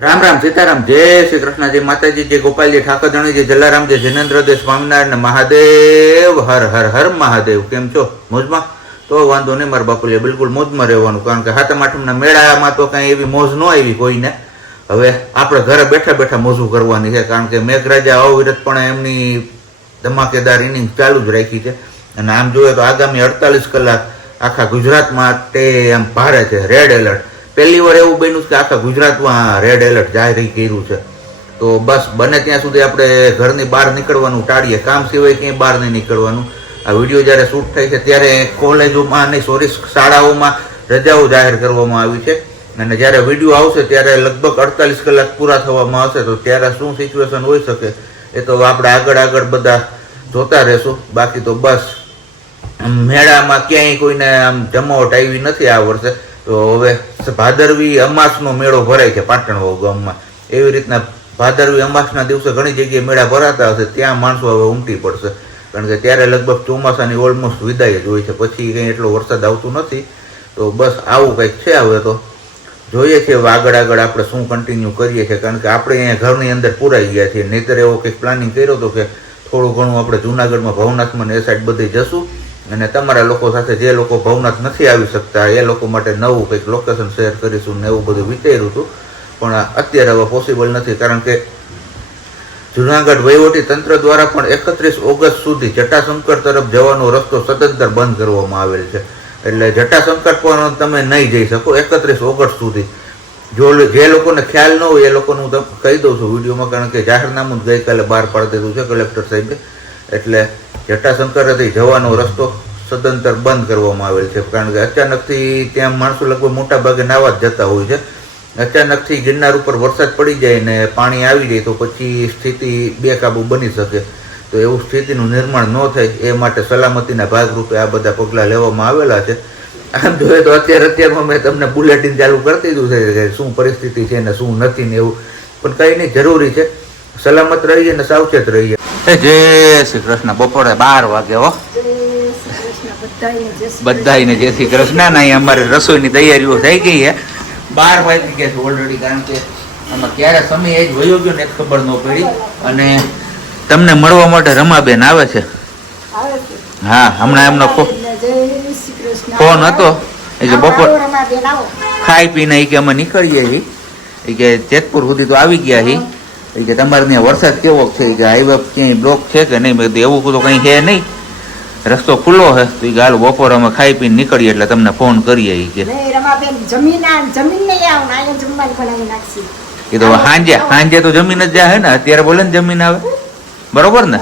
राम राम सीताराम जय श्री कृष्ण जय माताजी जय गोपाल जी ठाकर धणी जय जलाराम जय जिनेन्द्र जय स्वामीनारायण महादेव हर हर हर महादेव केम छो मोजमा तो वांधो नहीं मारा बापुलिया बिल्कुल मोजमा रहेवानुं कारण के हाथम आठमना मेळामां तो कांई एवी मोज न आवी कोईने हवे आपणे घरे बेठा बेठा मोजू करवानी छे कारण के मेघराजा अविरतपणे एमनी धमाकेदार इनिंग चालू ज राखी छे अने आम जोईए तो आगामी 48 कलाक आखा गुजरात माटे आम भारे छे रेड एलर्ट पहली बार एवं बन्युं कि आखा गुजरात में रेड एलर्ट जारी कर्युं छे तो बस बने त्यां सुधी आपणे घरनी बहार निकळवानुं टाळीए काम सिवाय क्यांय बहार नहीं निकळवानुं आ विडियो ज्यारे शूट थाय छे त्यारे कॉलेजोमां नहीं सॉरी शाळाओमां रजाओ जाहेर करवामां आवी छे अने ज्यारे विडियो आवशे त्यारे लगभग 48 कलाक पूरा थवामां आवशे तो त्यारे शुं सिच्युएशन होई शके ए तो आपणे आगळ आगळ बधा जोता रहेशुं बाकी तो बस मेळामां क्यांय कोईने आम जमावट आवी नथी आ वर्षे तो हवे भादरवी अमासनो मेळो भराय छे पाटणवाव गाममां एवी रीतना भादरवी अमासना दिवसे घणी जग्याए मेळा भराता हशे त्यां माणसो हवे उमटी पड़शे कारण के त्यारे लगभग ચોમાસાની ઓલમોસ્ટ વિદાય જ હોય છે પછી કંઈ એટલો વરસાદ આવતો નથી તો બસ આવું કંઈક છે હવે તો જોઈએ છીએ આગળ આગળ આપણે શું કન્ટિન્યુ કરીએ છીએ કારણ કે આપણે અહીંયા ઘરની અંદર પુરાઈ ગયા છીએ નહીંતર એવો કંઈક પ્લાનિંગ કર્યો હતો કે થોડું ઘણું આપણે જૂનાગઢમાં ભવનાથમાં ને એ સાઈડ બધે જશું અને તમારા લોકો સાથે જે લોકો ભવનાથ નથી આવી શકતા એ લોકો માટે નવું કંઈક લોકેશન શેર કરીશું ને એવું બધું વિચાર્યું હતું પણ અત્યારે હવે પોસિબલ નથી કારણ કે જૂનાગઢ વહીવટી તંત્ર દ્વારા પણ 31 ઓગસ્ટ સુધી જટાશંકર તરફ જવાનો રસ્તો સદંતર બંધ કરવામાં આવેલ છે એટલે જટાશંકર પણ તમે નહીં જઈ શકો 31 ઓગસ્ટ સુધી જો જે લોકોને ખ્યાલ ન હોય એ લોકોને હું કહી દઉં છું વિડીયોમાં કારણ કે જાહેરનામું જ ગઈકાલે બહાર પાડી દીધું છે કલેક્ટર સાહેબે એટલે જટાશંકરથી જવાનો રસ્તો સદંતર બંધ કરવામાં આવેલ છે કારણ કે અચાનકથી ત્યાં માણસો લગભગ મોટા ભાગે નાવા જ જતા હોય છે અચાનકથી ગિરનાર ઉપર વરસાદ પડી જાય ને પાણી આવી જાય તો પછી સ્થિતિ બેકાબૂ બની શકે તો એવું સ્થિતિનું નિર્માણ ન થાય એ માટે સલામતીના ભાગરૂપે આ બધા પગલાં લેવામાં આવેલા છે આમ જોઈએ તો અત્યારમાં મેં તમને બુલેટિન ચાલુ કરી દીધું છે કે શું પરિસ્થિતિ છે ને શું નથી ને એવું પણ કંઈ નહીં જરૂરી છે સલામત રહીએ ને સાવચેત રહીએ જય શ્રી કૃષ્ણ બપોરે 12 વાગે હો બધાને જય શ્રી કૃષ્ણ ના અમારે રસોઈની તૈયારીઓ થઈ ગઈ છે 12 વાગી ગયા છે ઓલરેડી કારણ કે આમાં ક્યારે સમય એ જ વયો ગયો ને ખબર ન પડી અને તમને મળવા માટે રમાબેન આવે છે હા હમણાં એમનો ફોન હતો એ કે બપોર ખાઈ પીને કે અમે નીકળીએ એ કે જેતપુર સુધી તો આવી ગયા એ કે તમારે ત્યાં વરસાદ કેવો છે કે હાઈવે ક્યાંય બ્લોક છે કે નહીં મેં કીધું એવું તો કંઈ છે નહીં રસ્તો ખુલ્લો હે તો એ ગાલ બપોર અમે ખાઈ પીને નીકળીએ એટલે તમને ફોન કરીએ કે એ તો સાંજે તો જમીન જ જાય ને અત્યારે બોલે ને જમીન આવે બરોબર ને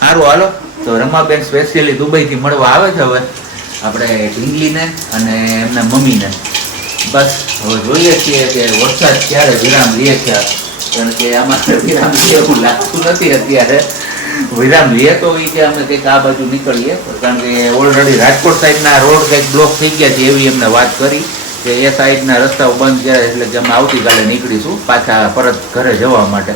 સારું હાલો તો રમાબેન સ્પેશિયલી દુબઈથી મળવા આવે છે હવે આપણે ઢીંગલીને અને એમના મમ્મીને બસ હવે જોઈએ છીએ કે વરસાદ ક્યારે વિરામ લે છે કારણ કે અમારે વિરામ લે એવું લાગતું નથી અત્યારે વિરામ લે તો એ કે અમે કંઈક આ બાજુ નીકળીએ કારણ કે ઓલરેડી રાજકોટ સાઈડના રોડ કંઈક બ્લોક થઈ ગયા છે એવી એમને વાત કરી કે એ સાઈડના રસ્તાઓ બંધ કર્યા એટલે કે અમે આવતીકાલે નીકળીશું પાછા પરત ઘરે જવા માટે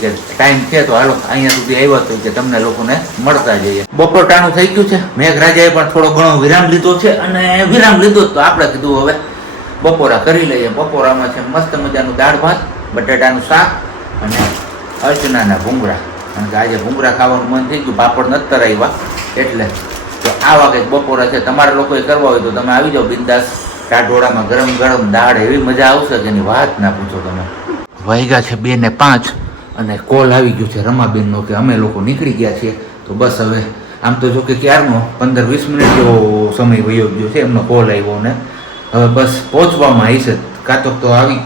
કે ટાઈમ છે તો હાલો અહીંયા સુધી આવ્યા તો કે તમને લોકોને મળતા જઈએ બપોર ટાણું થઈ ગયું છે મેઘરાજાએ પણ થોડો ઘણો વિરામ લીધો છે અને વિરામ લીધો તો આપણે કીધું હવે બપોરા કરી લઈએ બપોરામાં છે મસ્ત મજાનું દાળ ભાત બટાટાનું શાક અને અર્ચનાના ભૂંગળા કારણ કે આજે ભૂંગળા ખાવાનું મન થઈ ગયું પાપડ નથી તરાવ્યા એટલે તો આવા કંઈક બપોરા છે તમારા લોકોએ કરવા હોય તો તમે આવી જાઓ બિંદાસ ટાઢોળામાં ગરમ ગરમ દાળ એવી મજા આવશે કે એની વાત ના પૂછો તમે વાગ્યા છે 2 ને 5 અને કોલ આવી ગયો છે રમાબેનનો કે અમે લોકો નીકળી ગયા છીએ તો બસ હવે આમ તો જો કે ક્યારનો 15-20 મિનિટ જેવો સમય વયો ગયો છે એમનો કોલ આવ્યો ને હવે બસ પહોંચવામાં આવશે કાં તો આવી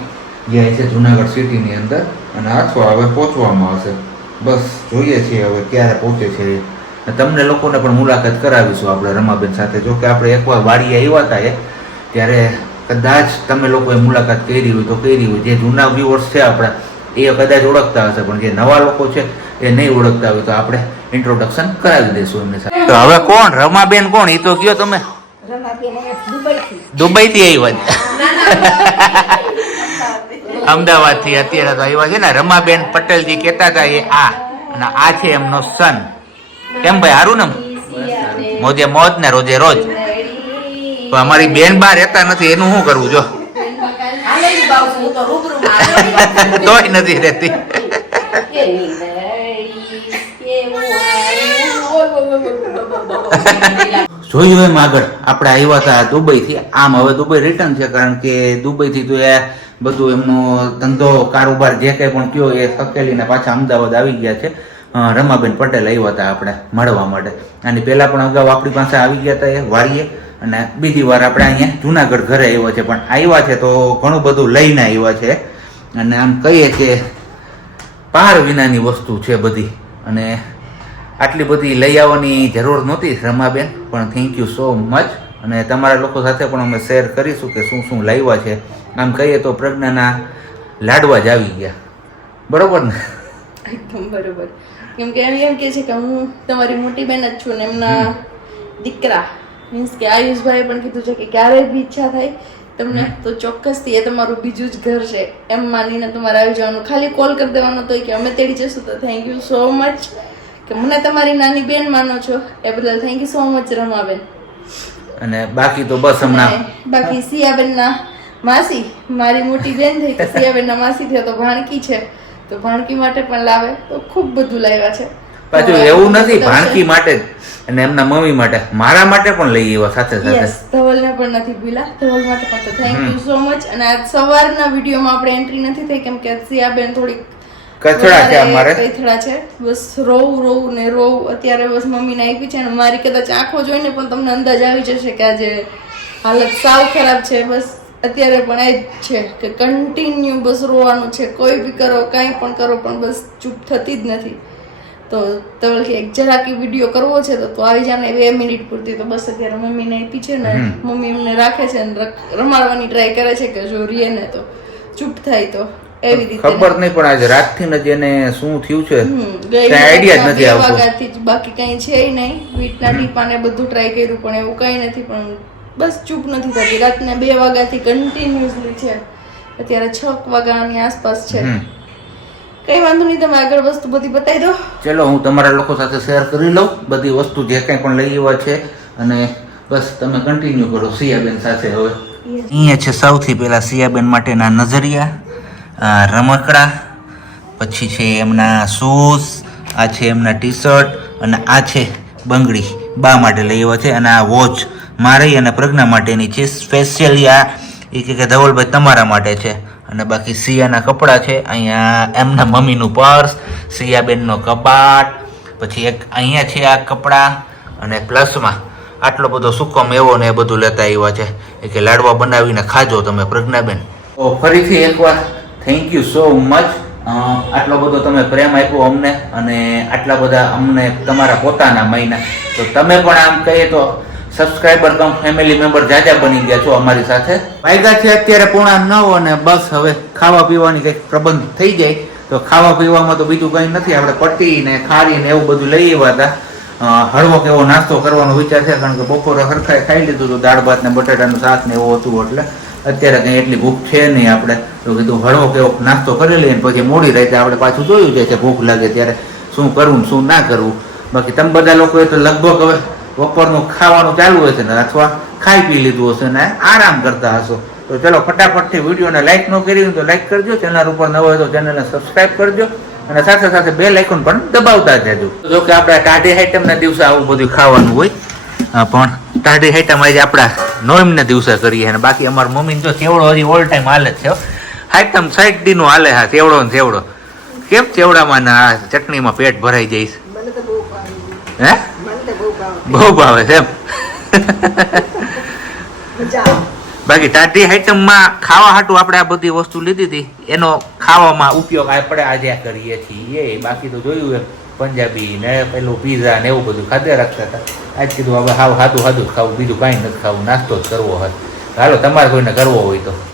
ગયા છે જુનાગઢ સિટીની અંદર અને અથવા હવે પહોંચવામાં આવશે બસ જોઈએ છીએ હવે ક્યારે પહોંચે છે તમને લોકોને પણ મુલાકાત કરાવીશું આપણે રમાબેન સાથે જો કે આપણે એકવાર વાડીએ આવ્યા હતા ત્યારે કદાચ તમે લોકોએ મુલાકાત કરી હોય તો કરી હોય જે જૂના વ્યુઅર્સ છે આપણા એ કદાચ ઓળખતા હશે પણ જે નવા લોકો છે એ નહીં ઓળખતા હોય તો આપણે ઇન્ટ્રોડક્શન કરાવી દઈશું એમને સાથે તો હવે કોણ રમાબેન કોણ એ તો કયો તમે દુબઈથી આવ્યા અમદાવાદ થી અત્યારે તો આવ્યા છે ને રમાબેન પટેલજી કહેતા હતા એ આ અને આ છે એમનો સન કેમ ભાઈ સારું ને મોજે મોજ ને રોજે રોજ અમારી બેન બહાર રહેતા નથી એનું શું કરવું જો તોય નથી રહેતી. જોયું એમ આગળ આપણે આવ્યા હતા દુબઈથી. આમ હવે દુબઈ રિટર્ન છે, કારણ કે દુબઈથી તો એ બધું એમનો ધંધો કારોબાર જે કંઈ પણ કયો એ સકેલીને પાછા અમદાવાદ આવી ગયા છે. રમાબેન પટેલ આવ્યા હતા આપણે મળવા માટે. અને પહેલાં પણ અગાઉ આપણી પાસે આવી ગયા હતા એ વારીએ, અને બીજી વાર આપણે અહીંયા જુનાગઢ ઘરે આવ્યા છે. પણ આવ્યા છે તો ઘણું બધું લઈને આવ્યા છે, અને આમ કહીએ કે પાર વિનાની વસ્તુ છે બધી. અને આટલી બધી લઈ આવવાની જરૂર નહોતી રમાબેન, પણ થેન્ક યુ સો મચ. અને તમારા લોકો સાથે પણ અમે શેર કરીશું કે શું શું લાવ્યા છે. આમ કહીએ તો પ્રજ્ઞાના લાડવા જ આવી ગયા, બરોબર ને? એકદમ બરોબર. કેમ કે એમ કે છે કે હું તમારી મોટી બહેન જ છું ને એમના દીકરા, મીન્સ કે આયુષભાઈ પણ કીધું છે કે ક્યારેય બી ઈચ્છા થાય તમને તો ચોક્કસથી એ તમારું બીજું જ ઘર છે એમ માનીને તમારે આવી જવાનું. ખાલી કોલ કરી દેવાનો તો કે અમે તેડી જશું. તો થેન્ક યુ સો મચ કે મને તમારી નાની બેન માનો છો, એ બદલ thank you so much Ramaben. અને બાકી તો બસ હમણાં બાકી સિયાબેનના માસી, મારી મોટી બેન થઈ તો સિયાબેનના માસી થયો તો ભાણકી છે, તો ભાણકી માટે પણ લાવે. તો ખૂબ બધું લાવ્યા છે. પાછું એવું નથી ભાણકી માટે જ, અને એમના મમ્મી માટે, મારા માટે પણ લઈ આવ્યા સાથે સાથે. યસ, ધવલને પણ નથી ભૂલા, ધવલ માટે પણ. તો થેન્ક યુ સો મચ. અને આજ સવારના વિડીયોમાં આપણે એન્ટ્રી નથી થઈ કેમ કે સિયાબેન થોડીક કચડા છે અમારે, કચડા છે. બસ રોવું ને રોવું. અત્યારે બસ મમ્મીને આપી છે, અને મારી કદાચ આંખો જોઈને પણ તમને અંદાજ આવી જશે કે આજે હાલત સાવ ખરાબ છે. બસ અત્યારે પણ એ જ છે કે કન્ટિન્યુ બસ રોવાનું છે. કોઈ બી કરો, કાંઈ પણ કરો, પણ બસ ચૂપ થતી જ નથી. તો તવલ કે એક જરાક વિડીયો કરવો છે તો આવી જાને 2 મિનિટ પૂરતી. તો બસ અત્યારે મમ્મીને આપી છે ને, મમ્મી એમને રાખે છે ને રમાડવાની ટ્રાય કરે છે કે જો રીએ ને તો ચૂપ થાય. તો એવી રીતે ખબર નહીં, પણ આજે રાતથી જ એને શું થયું છે કઈ આઈડિયા જ નથી આવતો. વાગ્યાથી જ બાકી કઈ છે નહીં. વીટના ટીપાને બધું ટ્રાય કર્યું પણ એવું કઈ નથી. પણ બસ ચૂપ નથી થતી. રાતના 2 વાગ્યાથી કન્ટિન્યુઅસલી છે. અત્યારે 6 વાગ્યાની આસપાસ છે. કઈ વાંધો નહીં, તમે આગળ વસ્તુ બધી બતાવી દો. ચલો હું તમારા લોકો સાથે શેર કરી લઉં બધી વસ્તુ જે કંઈ પણ લઈ આવ્યા છે. અને બસ તમે કન્ટિન્યુ કરો સિયાબેન સાથે. હવે અહીંયા છે સૌથી પહેલા સિયાબેન માટેના નજરિયા, રમકડા, પછી છે એમના શૂઝ, આ છે એમના ટી શર્ટ, અને આ છે બંગડી બા માટે લઈ આવ્યા છે. અને આ વોચ મારી અને પ્રજ્ઞા માટેની છે સ્પેશિયલી. આ એ કે ધવલભાઈ તમારા માટે છે. અને બાકી સિયાના કપડાં છે. અહીંયા એમના મમ્મીનું પર્સ, સિયાબેનનો કબાટ, પછી એક અહીંયા છે આ કપડાં, અને પ્લસમાં આટલો બધો સૂકો મેવો ને એ બધું લેતા આવ્યા છે. એ કે લાડવા બનાવીને ખાજો તમે પ્રજ્ઞાબેન. તો ફરીથી એકવાર થેન્ક યુ સો મચ. આટલો બધો તમે પ્રેમ આપ્યો અમને, અને આટલા બધા અમને તમારા પોતાના મહિના. તો તમે પણ આમ કહીએ તો સબસ્ક્રાઈબર કમ ફેમિલી મેમ્બર જાજા બની ગયા છો અમારી સાથે. વાગ્યા છે અત્યારે 8:45, અને બસ હવે ખાવા પીવાની કંઈક પ્રબંધ થઈ જાય. તો ખાવા પીવામાં તો બીજું કંઈ નથી, આપણે પટ્ટી ને ખારી ને એવું બધું લઈ આવ્યા હતા. હળવો કેવો નાસ્તો કરવાનો વિચાર છે, કારણ કે બપોરે હરખાઈ ખાઈ લીધું હતું દાળ ભાત ને બટાટાનું શાક ને એવું હતું. એટલે અત્યારે કંઈ એટલી ભૂખ છે નહીં. આપણે તો કીધું હળવો કેવો નાસ્તો કરી લઈએ, પછી મોડી રાતે આપણે પાછું જોયું જાય છે ભૂખ લાગે ત્યારે શું કરવું ને શું ના કરવું. બાકી તમે બધા લોકોએ તો લગભગ હવે બપોરનું ખાવાનું ચાલુ હશે ને, અથવા ખાઈ પી લીધું હશે ને આરામ કરતા હશો. તો ચલો ફટાફટથી વિડીયોને લાઈક ન કરી તો લાઈક કરજો, ચેનલ ઉપર ન હોય તો ચેનલને સબસ્ક્રાઈબ કરજો, અને સાથે સાથે બેલ આઇકોન પણ દબાવતા જજો. જો કે આપણે ટાઢી આઈટમના દિવસે આવું બધું ખાવાનું હોય, પણ ટાઢી આઈટમ આજે આપણા નોઈમના દિવસે કરીએ. અને બાકી અમારા મમ્મીને જો ચેવડો હજી ઓલ ટાઈમ હાલે જ છે. આઈટમ સાઈડ ડીનું હાલે. હા, ચેવડો ને ચેવડો. કેમ ચેવડામાં ના ચટણીમાં પેટ ભરાઈ જાય છે? હે, બહુ ભાવે છે એમ. બાકી ટાઢી આઈટમમાં ખાવા હાટું આપણે આ બધી વસ્તુ લીધી હતી, એનો ખાવામાં ઉપયોગ આપણે આજે કરીએ છીએ. બાકી તો જોયું એમ પંજાબી ને પેલું પીઝા ને એવું બધું ખાધે રાખતા હતા. આજ કીધું હવે હાવ સાદું ખાવું, બીજું કાંઈ નથી ખાવું, નાસ્તો જ કરવો હોય. હાલો તમારે કોઈને કરવો હોય તો.